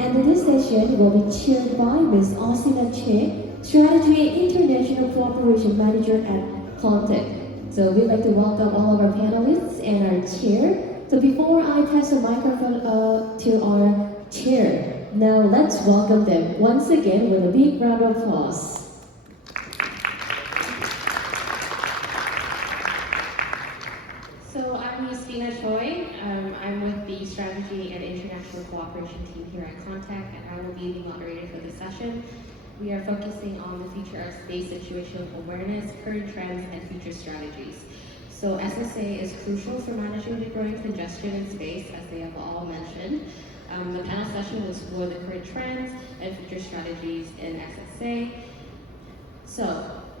And this session will be chaired by Ms. Osina Che, Strategy and International Cooperation Manager at Contact. So we'd like to welcome all of our panelists and our chair. So before I pass the microphone to our chair, now let's welcome them once again with a big round of applause. So I'm Justina Choi. I'm with the Strategy and International Cooperation team here at Contact, and I will be the moderator for this session. We are focusing on the future of space situational awareness, current trends, and future strategies. So SSA is crucial for managing the growing congestion in space, as they have all mentioned. The panel session will explore the current trends and future strategies in SSA. So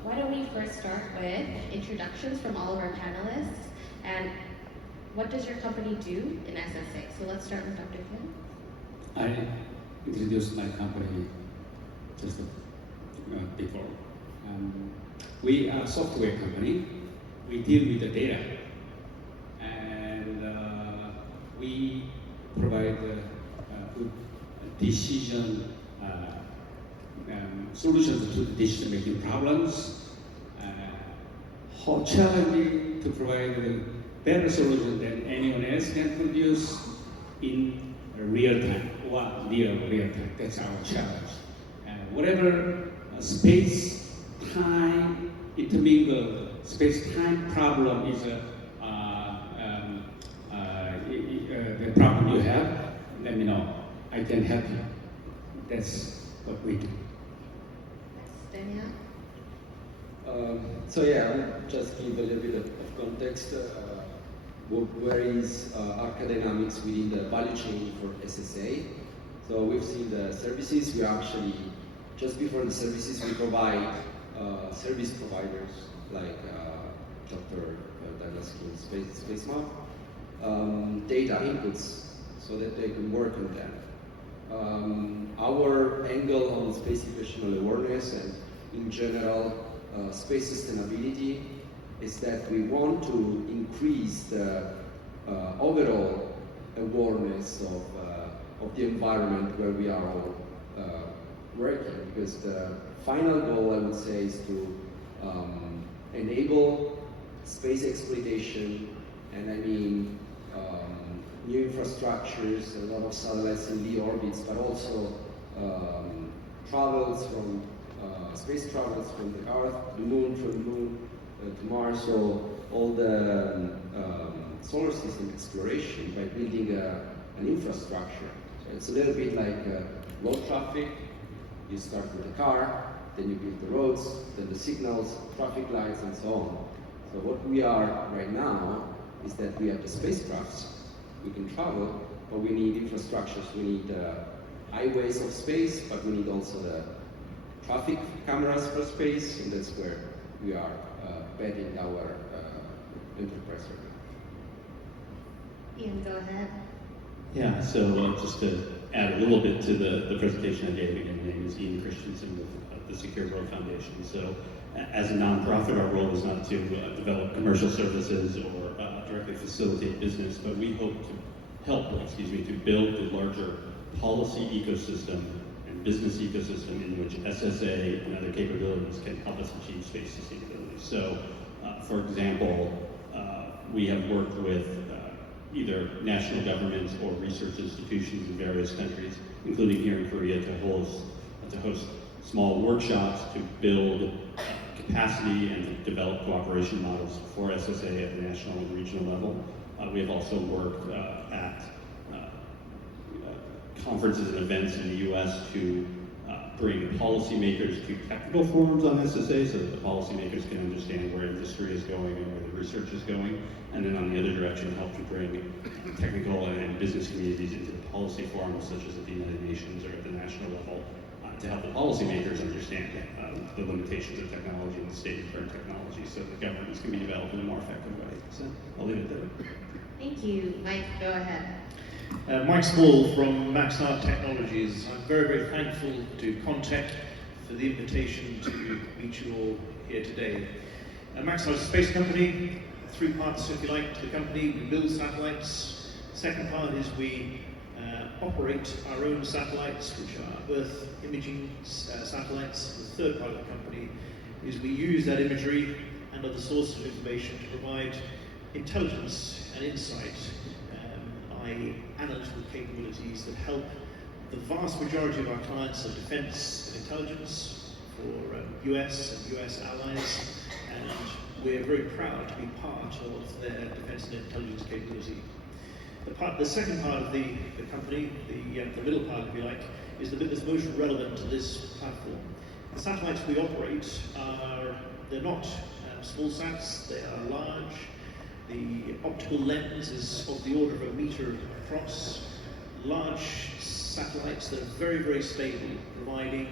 why don't we first start with introductions from all of our panelists, and what does your company do in SSA? So let's start with Dr. Kim. I introduced my company just before. We are a software company. We deal with the data, and we provide good decision solutions to the decision-making problems. How challenging to provide a better solution than anyone else can produce in real time or near real time. That's our challenge. Whatever space-time intermingled space-time problem is the problem you have, let me know. I can help you. That's what we do. Daniel? So yeah, I'll just give a little bit of context. Where is ARCA Dynamics within the value chain for SSA? So we've seen the services. We actually, just before the services, we provide service providers like Dr. Douglas King's SpaceMap, data inputs so that they can work on them. Our angle on space situational awareness and in general space sustainability is that we want to increase the overall awareness of the environment where we are all working, because the final goal, I would say, is to enable space exploitation, and I mean new infrastructures, a lot of satellites in the orbits, but also travels from space travels from the Earth, the Moon, from the Moon to Mars, so all the solar system exploration by building an infrastructure. So it's a little bit like road traffic. You start with a car, then you build the roads, then the signals, traffic lights, and so on. So what we are right now is that we have the spacecrafts. We can travel, but we need infrastructures. We need highways of space, but we need also the traffic cameras for space, and that's where we are betting our enterprise. Ian, go ahead. Yeah, so just to add a little bit to the presentation I gave, again, my name is Ian Christensen with the Secure World Foundation. So as a nonprofit, our role is not to develop commercial services or directly facilitate business, but we hope to help, to build the larger policy ecosystem and business ecosystem in which SSA and other capabilities can help us achieve space sustainability. So, for example, we have worked with either national governments or research institutions in various countries, including here in Korea, to host small workshops to build capacity and to develop cooperation models for SSA at the national and regional level. We have also worked at conferences and events in the US to bring policymakers to technical forums on SSA so that the policymakers can understand where industry is going and where the research is going. And then on the other direction, help to bring technical and business communities into the policy forums, such as at the United Nations or at the national level, to help the policymakers understand the limitations of technology and the state of current technology so that governments can be developed in a more effective way. So I'll leave it there. Thank you. Mike, go ahead. Mike Small from MAXAR Technologies. I'm very, very thankful to Contact for the invitation to meet you all here today. MAXAR is a space company. 3 parts, if you like, to the company. We build satellites. Second part is we operate our own satellites, which are Earth imaging satellites. The third part of the company is we use that imagery and other sources of information to provide intelligence and insight, i.e. analytical capabilities that help the vast majority of our clients of defense and intelligence for US and US allies, and we're very proud to be part of their defense and intelligence capability. The second part of the company, the middle part if you like, is the bit that's most relevant to this platform. The satellites we operate they're not small sats, they are large. The optical lens is of the order of a meter across. Large satellites that are very, very stable, providing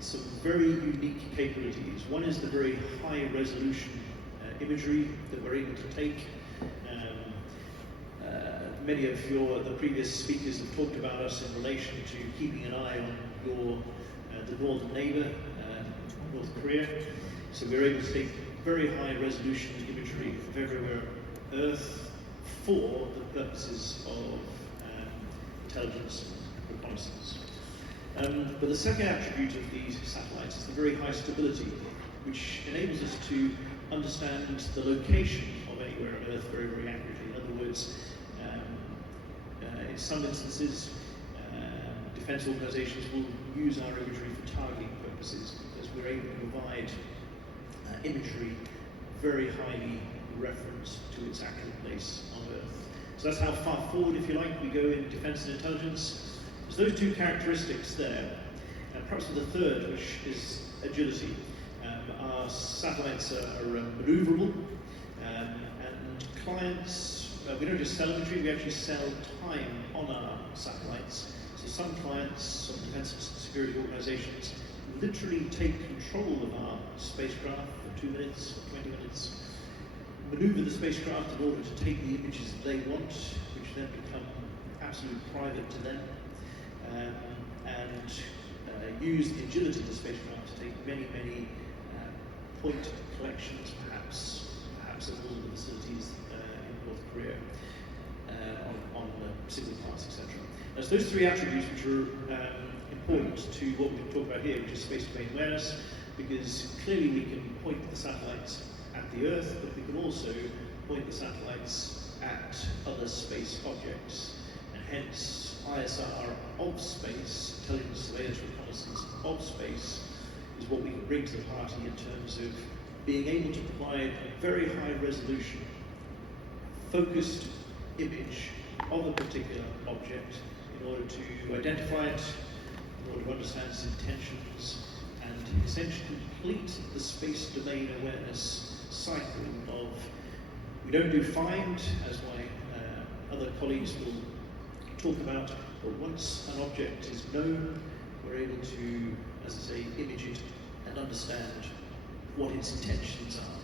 some very unique capabilities. One is the very high resolution imagery that we're able to take. Many of the previous speakers have talked about us in relation to keeping an eye on the northern neighbor, North Korea. So we're able to take very high resolution imagery of everywhere on Earth for the purposes of intelligence and reconnaissance. But the second attribute of these satellites is the very high stability, which enables us to understand the location of anywhere on Earth very, very accurately. In other words, in some instances, defense organizations will use our imagery for targeting purposes because we're able to provide imagery very highly referenced to its actual place on Earth. So that's how far forward, if you like, we go in defense and intelligence. So those two characteristics there, and perhaps the third, which is agility. Our satellites are maneuverable, and clients, we don't just sell imagery, we actually sell time on our satellites. So some clients, some defense and security organizations, literally take control of our spacecraft for 2 minutes or 20 minutes, maneuver the spacecraft in order to take the images they want, which then become absolutely private to them, and use the agility of the spacecraft to take many, many point collections, perhaps of all the facilities in North Korea, on signal paths, etc. Now, so those three attributes which are important to what we're going to talk about here, which is space domain awareness, because clearly we can point the satellites at the Earth, but we can also point the satellites at other space objects, and hence ISR of space, intelligence, surveillance, reconnaissance of space, is what we can bring to the party in terms of being able to provide a very high resolution, focused image of a particular object in order to identify it, in order to understand its intentions, and essentially complete the space domain awareness cycle of, we don't do find, as my other colleagues will talk about, but once an object is known, we're able to, as I say, image it and understand what its intentions are.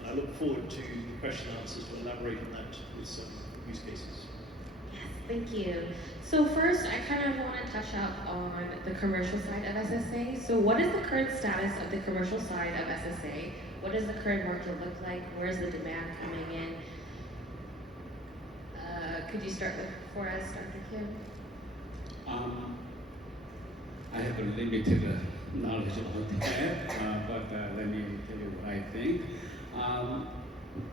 And I look forward to question and answers to elaborate on that with some use cases. Yes, thank you. So first, I kind of want to touch up on the commercial side of SSA. So what is the current status of the commercial side of SSA? What does the current market look like? Where is the demand coming in? Could you start for us, Dr. Kim? I have a limited knowledge of that, but let me tell you what I think.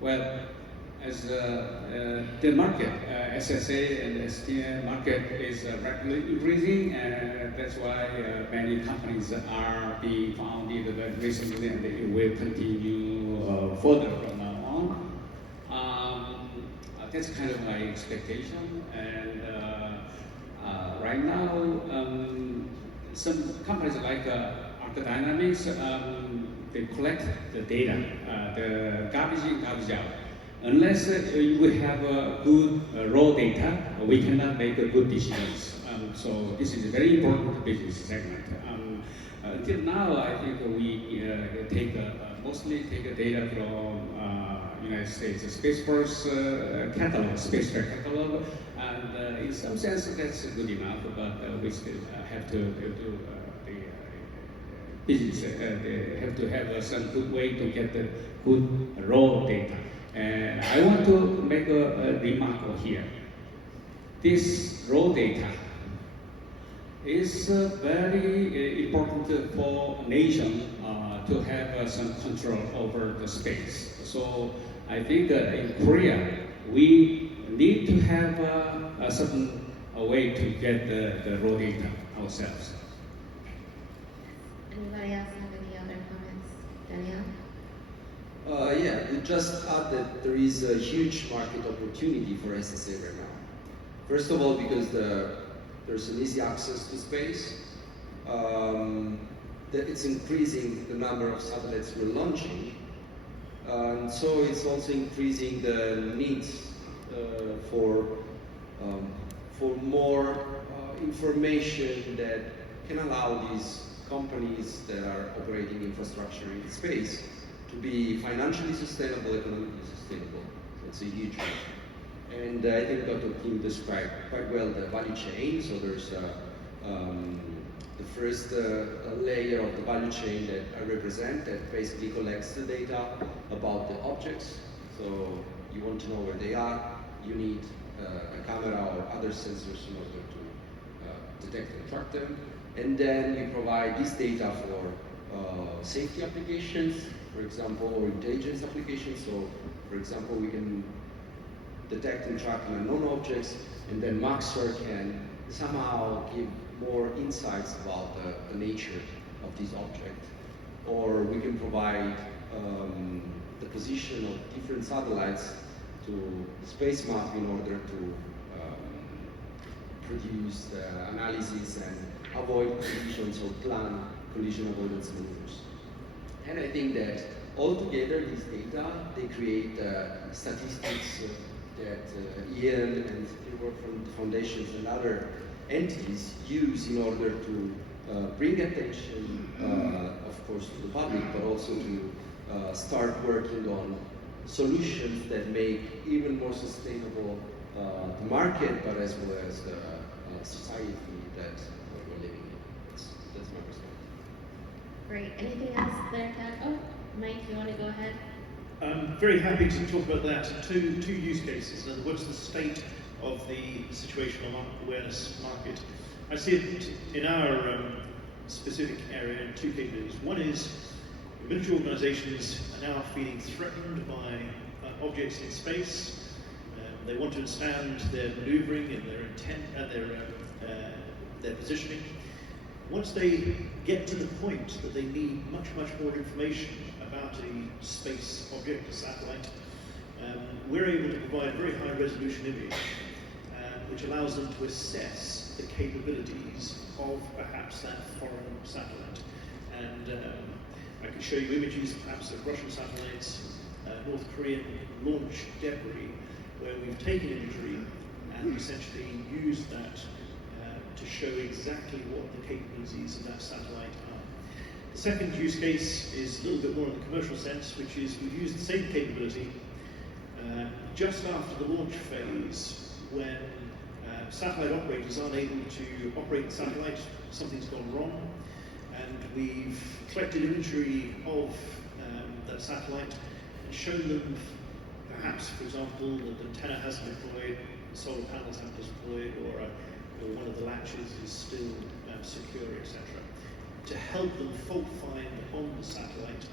Well, as the market, SSA and STM market is rapidly increasing, and that's why many companies are being founded very recently, and it will continue further from now on. That's kind of my expectation, and right now, some companies like ARCA Dynamics, they collect the data, the garbage in, garbage out. Unless we have good raw data, we cannot make good decisions. So this is a very important business segment. Until now, I think we mostly take data from United States Space Force catalog, space track catalog, and in some sense that's good enough, but we still have to do the business. They have to have some good way to get the good raw data. And I want to make a remark here. This raw data It's very important for nation to have some control over the space. So I think in Korea, we need to have a certain way to get the raw data ourselves. Anybody else have any other comments? Danielle? Yeah, we just add that there is a huge market opportunity for SSA right now. First of all, because there's an easy access to space. That it's increasing the number of satellites we're launching. And so it's also increasing the needs for more information that can allow these companies that are operating infrastructure in space to be financially sustainable, economically sustainable. So it's a huge one. And I think Dr. Kim described quite well the value chain. So there's the first layer of the value chain that I represent that basically collects the data about the objects. So you want to know where they are, you need a camera or other sensors in order to detect and track them. And then we provide this data for safety applications, for example, or intelligence applications. So, for example, we can detect and track unknown objects, and then MAXAR can somehow give more insights about the nature of this object. Or we can provide the position of different satellites to SpaceMap in order to produce the analysis and avoid collisions or plan collision avoidance maneuvers. And I think that altogether these data, they create statistics that Ian and the work from foundations and other entities use in order to bring attention, of course, to the public, but also to start working on solutions that make even more sustainable the market, but as well as the society that we're living in. That's my perspective. Great. Anything else there, Ted? Oh, Mike, you want to go ahead? I'm very happy to talk about that. Two use cases. In other words, the state of the situational awareness market. I see it in our specific area in two capabilities. One is military organizations are now feeling threatened by objects in space. They want to understand their maneuvering and their intent and their positioning. Once they get to the point that they need much more information about a space object, a satellite, we're able to provide a very high resolution image, which allows them to assess the capabilities of perhaps that foreign satellite. And I can show you images perhaps of Russian satellites, North Korean launch debris, where we've taken imagery and essentially used that to show exactly what the capabilities of that satellite are. The second use case is a little bit more in the commercial sense, which is we've used the same capability just after the launch phase when satellite operators aren't able to operate the satellite, something's gone wrong, and we've collected imagery of that satellite and shown them perhaps, for example, that the antenna hasn't deployed, the solar panels haven't deployed, or one of the latches is still secure, etc. To help them fault find on the satellite,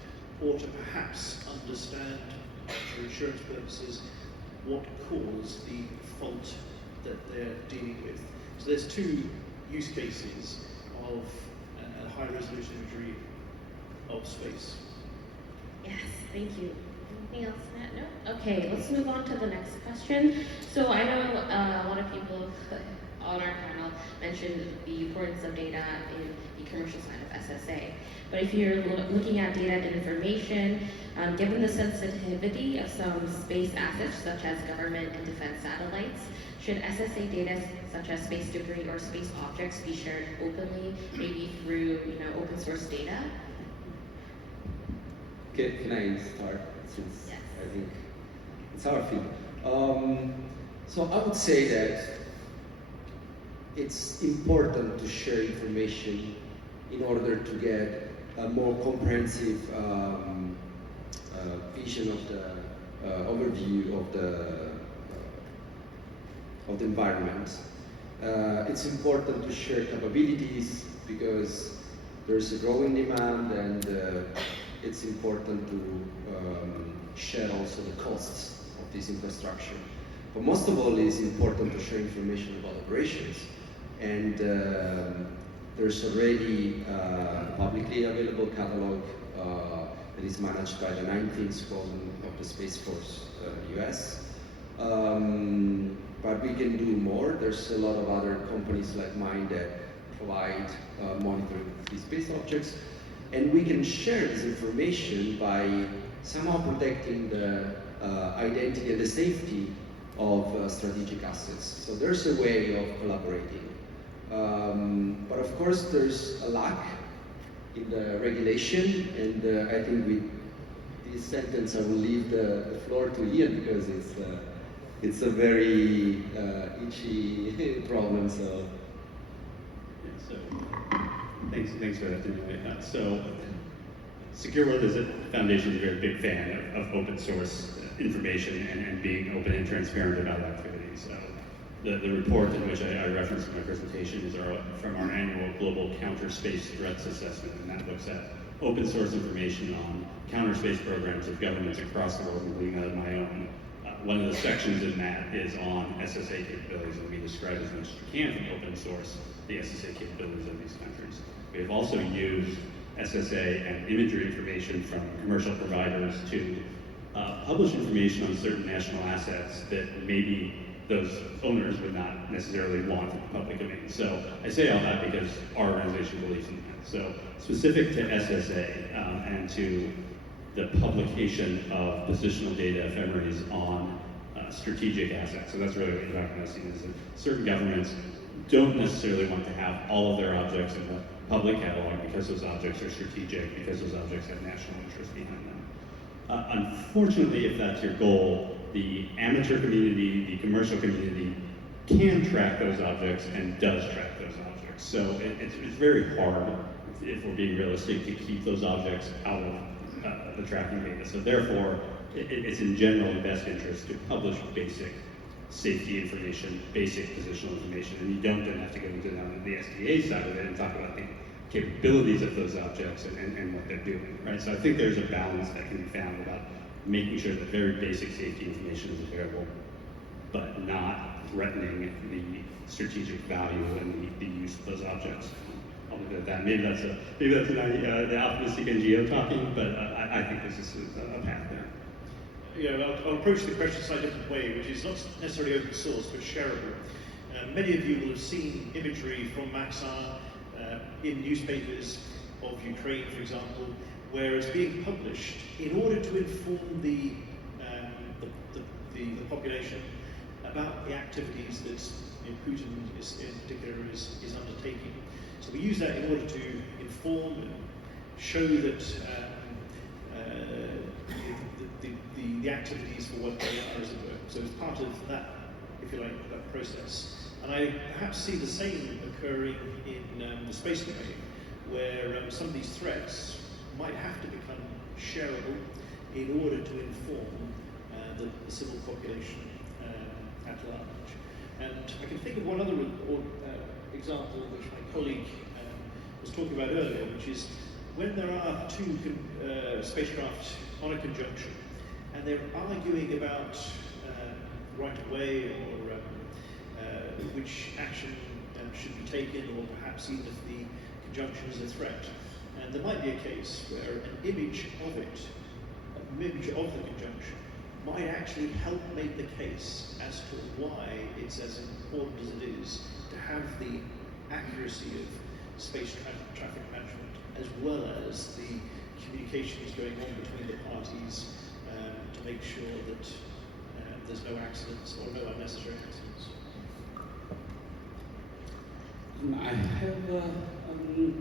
or to perhaps understand, for insurance purposes, what caused the fault that they're dealing with. So there's two use cases of high resolution imagery of space. Yes, thank you. Anything else, Matt? No? Okay, let's move on to the next question. So I know a lot of people on our panel mentioned the importance of data in the commercial side of SSA. But if you're looking at data and information, given the sensitivity of some space assets, such as government and defense satellites, should SSA data such as space debris or space objects be shared openly, maybe through open source data? Can I start? Since Yes. I think it's our field. So I would say that it's important to share information in order to get a more comprehensive vision of the overview of the environment. It's important to share capabilities because there's a growing demand, and it's important to share also the costs of this infrastructure. But most of all, it's important to share information about operations. And there's already a publicly available catalog that is managed by the 19th Squadron of the Space Force US. But we can do more. There's a lot of other companies like mine that provide monitoring of these space objects. And we can share this information by somehow protecting the identity and the safety of strategic assets. So there's a way of collaborating. But of course, there's a lack in the regulation, and I think with this sentence, I will leave the floor to Ian because it's a very itchy problem. So, thanks for that, Daniel. So, Secure World as a foundation is a very big fan of open source information and being open and transparent about activities. The report in which I referenced in my presentation is from our annual Global Counter Space Threats Assessment, and that looks at open source information on counter space programs of governments across the world, including my own. One of the sections in that is on SSA capabilities, and we describe as much as you can from open source the SSA capabilities of these countries. We have also used SSA and imagery information from commercial providers to publish information on certain national assets that maybe those owners would not necessarily want in the public domain. So I say all that because our organization believes in that. So specific to SSA and to the publication of positional data ephemeris on strategic assets. So that's really what you're talking about, is that certain governments don't necessarily want to have all of their objects in the public catalog because those objects are strategic, because those objects have national interest behind them. Unfortunately, if that's your goal, the amateur community, the commercial community can track those objects and does track those objects. So it's very hard, if we're being realistic, to keep those objects out of the tracking data. So therefore, it's in general the best interest to publish basic safety information, basic positional information, and you don't then have to go into the SDA side of it and talk about the capabilities of those objects and what they're doing, right? So I think there's a balance that can be found about making sure that very basic safety information is available, but not threatening the strategic value and the use of those objects. I'll leave it at that. Maybe that's the optimistic NGO talking, but I think this is a path there. Yeah, I'll approach the question a slightly different way, which is not necessarily open source, but shareable. Many of you will have seen imagery from MAXAR in newspapers of Ukraine, for example, where it's being published in order to inform the population about the activities that Putin in particular is undertaking. So we use that in order to inform and show that the activities for what they are, as it were. So it's part of that, if you like, that process. And I perhaps see the same occurring in the space domain, where some of these threats might have to become shareable in order to inform the civil population at large. And I can think of one other example which my colleague was talking about earlier, which is when there are two spacecraft on a conjunction, and they're arguing about right of way or which action should be taken, or perhaps even if the conjunction is a threat. And there might be a case where an image of it, an image of the conjunction, might actually help make the case as to why it's as important as it is to have the accuracy of space traffic management, as well as the communications going on between the parties to make sure that there's no accidents or no unnecessary accidents. I have a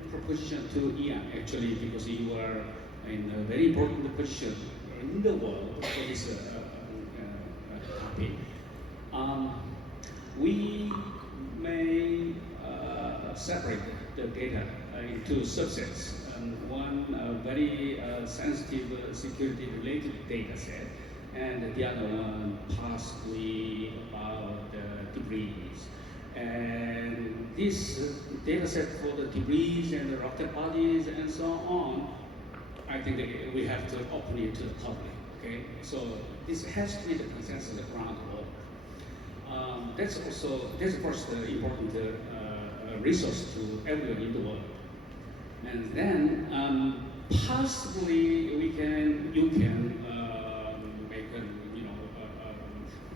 proposition to Ian, actually, because you are in a very important position in the world for this topic. We may separate the data into subsets. One very sensitive security-related data set, and the other one possibly about debris. And this data set for the debris and the rocket bodies and so on, I think that we have to open it to the public. Okay, so this has to be the consensus around the world. That's of course the important resource to everyone in the world. And then possibly you can make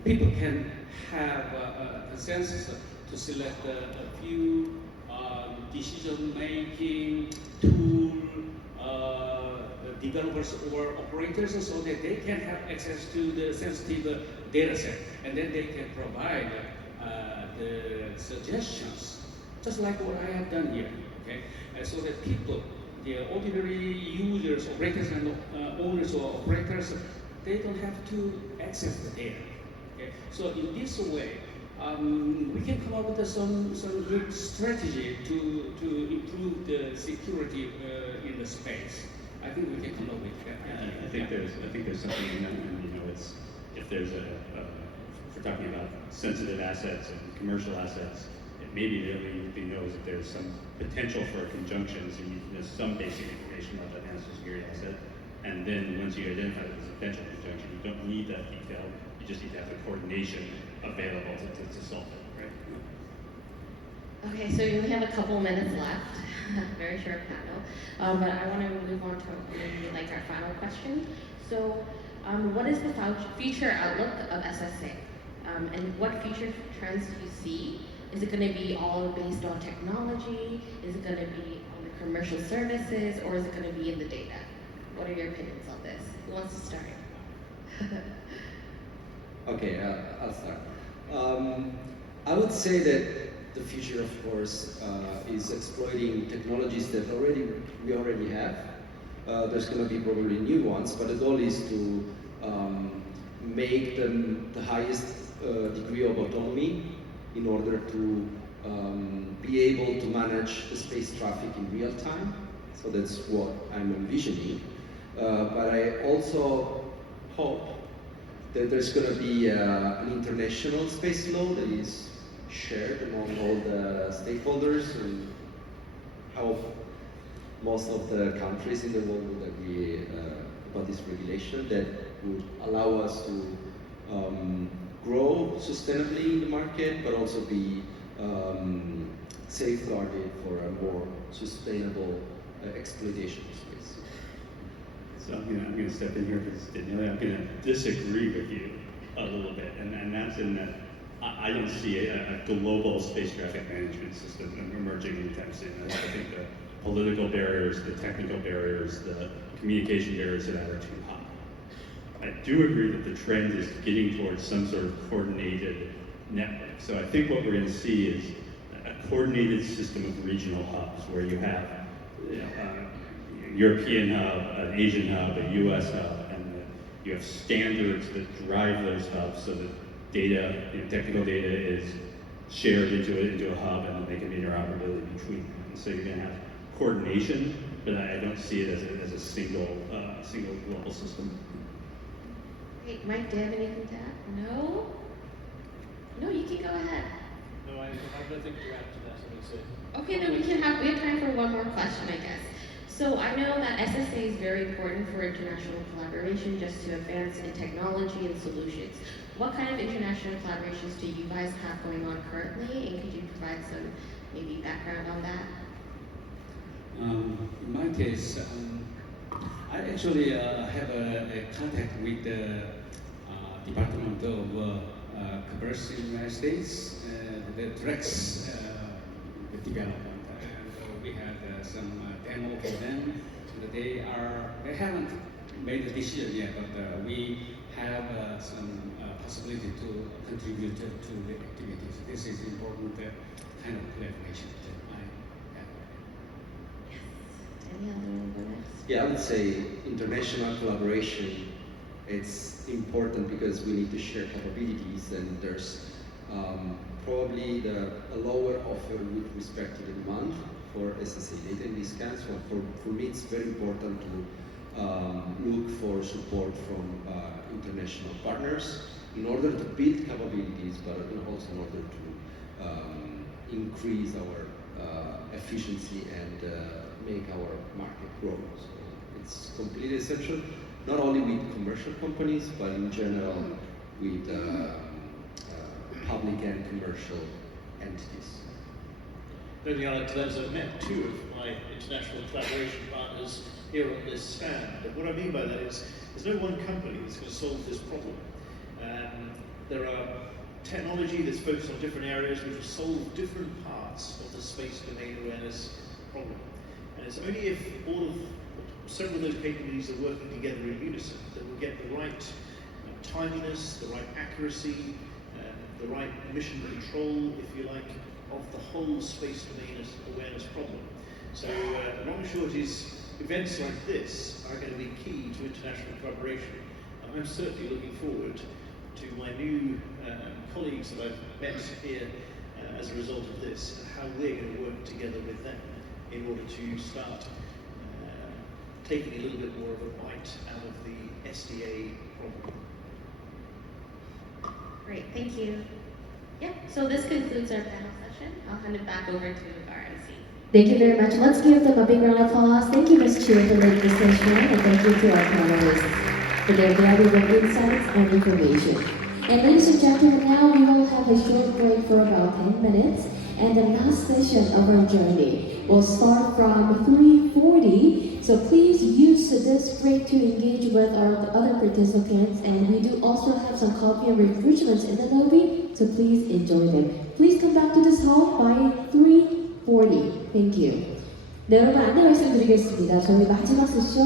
people can have a consensus to select a few decision-making tool developers or operators so that they can have access to the sensitive data set, and then they can provide the suggestions, just like what I have done here, okay? So that people, the ordinary users, operators and owners or operators, they don't have to access the data, okay? So in this way, we can come up with some good strategy to improve the security in the space. I think we can come up with that. I think there's something in that, and it's if there's if we're talking about sensitive assets and commercial assets, it may be that we knows that there's some potential for a conjunction, so you know some basic information about that national security asset, and then once you identify that there's a potential conjunction, you don't need that detail. You just need to have the coordination available to solve it, right? Okay, so we only have a couple minutes left. Very short panel, but I want to move on to maybe like our final question. So, what is the future outlook of SSA, and what future trends do you see? Is it going to be all based on technology? Is it going to be on the commercial services, or is it going to be in the data? What are your opinions on this? Who wants to start? Okay, I'll start. I would say that the future, of course, is exploiting technologies that we already have. There's going to be probably new ones, but the goal is to make them the highest degree of autonomy in order to be able to manage the space traffic in real time. So that's what I'm envisioning. But I also hope that there's going to be an international space law that is shared among all the stakeholders, and how most of the countries in the world would agree about this regulation that would allow us to grow sustainably in the market, but also be safeguarded for a more sustainable exploitation of space. So I'm going to step in here because Daniela, I'm going to disagree with you a little bit, and that's in that I don't see a global space traffic management system emerging anytime soon. I think the political barriers, the technical barriers, the communication barriers to that are too high. I do agree that the trend is getting towards some sort of coordinated network. So I think what we're going to see is a coordinated system of regional hubs where you have a European hub, an Asian hub, a US hub, and you have standards that drive those hubs so that data, technical data is shared into a hub, and then they can be interoperability between them. And so you're going to have coordination, but I don't see it as a single global system. Great, Mike, do you have anything to add? No? No, you can go ahead. No, I have nothing to add to that. I would say. Okay, then we have time for one more question, I guess. So I know that SSA is very important for international collaboration, just to advance in technology and solutions. What kind of international collaborations do you guys have going on currently, and could you provide some maybe background on that? In my case, I actually have a contact with the Department of Commerce in the United States that directs the development. And we had some demo for them. They haven't made a decision yet, but we have some possibility to contribute to the activities. This is important kind of collaboration that I have. Any other next? Yeah, I would say international collaboration, it's important because we need to share capabilities, and there's probably a lower offer with respect to the demand for SSA data in this case. So for me, it's very important to look for support from international partners in order to build capabilities, but also in order to increase our efficiency and make our market grow. So it's completely essential, not only with commercial companies, but in general with public and commercial entities. The only thing I'd add to that is I've met two of my international collaboration partners here on this stand. But what I mean by that is there's no one company that's going to solve this problem. There are technology that's focused on different areas which will solve different parts of the space domain awareness problem. And it's only if all of several of those capabilities are working together in unison that we'll get the right timeliness, the right accuracy, the right mission control, if you like, of the whole space domain awareness problem. So long and short is events like this are going to be key to international collaboration. And I'm certainly looking forward to my new colleagues that I've met here as a result of this, and how we're going to work together with them in order to start taking a little bit more of a bite out of the SDA problem. Great, thank you. Yeah, so this concludes our panel session. I'll hand it back over to our MC. Thank you very much. Let's give them a big round of applause. Thank you, Ms. Chiu, for leading the session, and thank you to our panelists for their valuable insights and information. And ladies and gentlemen, now we will have a short break for about 10 minutes, and the last session of our journey will start from 3:40. So please use this break to engage with our other participants, and we do also have some coffee and refreshments in the lobby, so please enjoy them. Please come back to this hall by 3:40. Thank you. 네, 여러분 안내 말씀드리겠습니다. 저희 마지막 세션